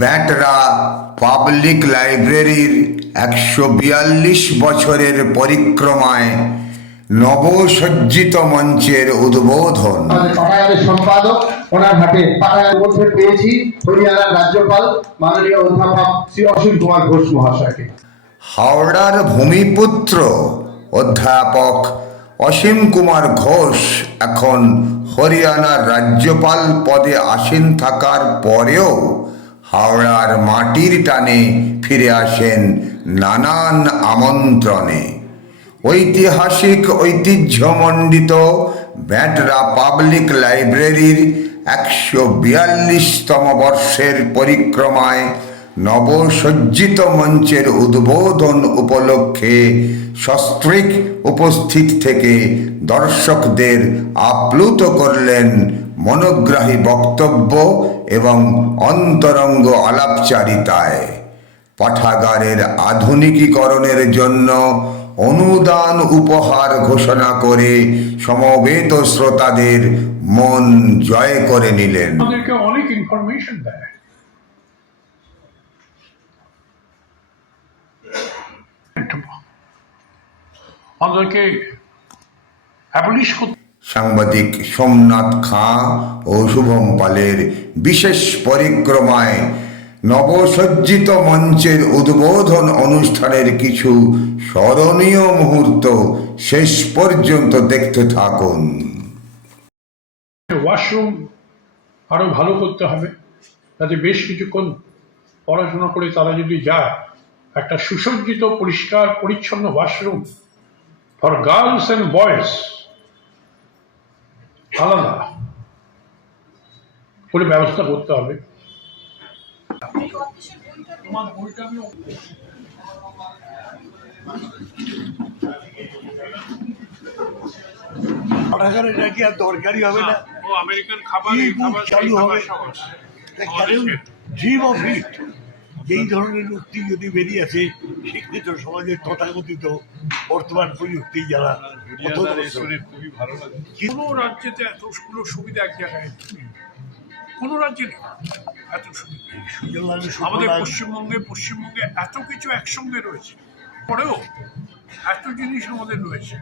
ব্যাটরা public লাইব্রেরির ১৪২ বছরের পরিক্রমায় নবসজ্জিত মঞ্চের উদ্বোধন। পাঠাগারের সম্পাদক ওনার হাতে পাঠাগারের মধ্যে পেয়েছি হরিয়ানার রাজ্যপাল মাননীয় অধ্যাপক শ্রী অসীম কুমার ঘোষ মহাশয়কে। হাওড়ার ভূমিপুত্র অধ্যাপক অসীম কুমার ঘোষ এখন হরিয়ানার রাজ্যপাল পদে আসীন থাকার পরেও হাওড়ার মাটির টানে ফিরে আসেন নানান আমন্ত্রণে। ঐতিহাসিক ঐতিহ্যমণ্ডিত ব্যাটরা পাবলিক লাইব্রেরির ১৪২তম বর্ষের পরিক্রমায় নবসজ্জিত মঞ্চের উদ্বোধন উপলক্ষে সস্ত্রীক উপস্থিত থেকে দর্শকদের আপ্লুত করলেন মনোগ্রাহী বক্তব্য এবং অন্তরঙ্গ আলাপচারিতায়। পাঠাগারের আধুনিকীকরণের জন্য অনুদান উপহার ঘোষণা করে সমবেত শ্রোতাদের মন জয় করে নিলেন। আমাদেরকে অনেক ইনফরমেশন দেয়। আমাদেরকে অ্যাবলিশ করতে। সাংবাদিক সোমনাথ খাঁ ও শুভম পালের বিশেষ পরিক্রমায় নবসজ্জিত মঞ্চের উদ্বোধন অনুষ্ঠানের কিছু স্মরণীয় মুহূর্ত শেষ পর্যন্ত দেখতে থাকুন। ওয়াশরুম আরো ভালো করতে হবে, যাতে বেশ কিছুক্ষণ পড়াশোনা করে তারা যদি যায়, একটা সুসজ্জিত পরিষ্কার পরিচ্ছন্ন washroom for girls and boys আলাদা করে ব্যবস্থা করতে হবে। পাঠাগারে নাকি আর দরকারই হবে না, ও আমেরিকান খাবার চালু হবে। ড্রিম অফ ইট, এই ধরনের উক্তি যদি বেরিয়ে আসে শিক্ষিত সমাজের তথাকথিত বর্তমান প্রযুক্তি যারা খুবই ভালো লাগে। কোনো রাজ্যেতে এতগুলো সুবিধা এক জায়গায় কোনো রাজ্যে নেই এত সুবিধা। আমাদের পশ্চিমবঙ্গে এত কিছু একসঙ্গে রয়েছে, পরেও এত জিনিস আমাদের রয়েছে।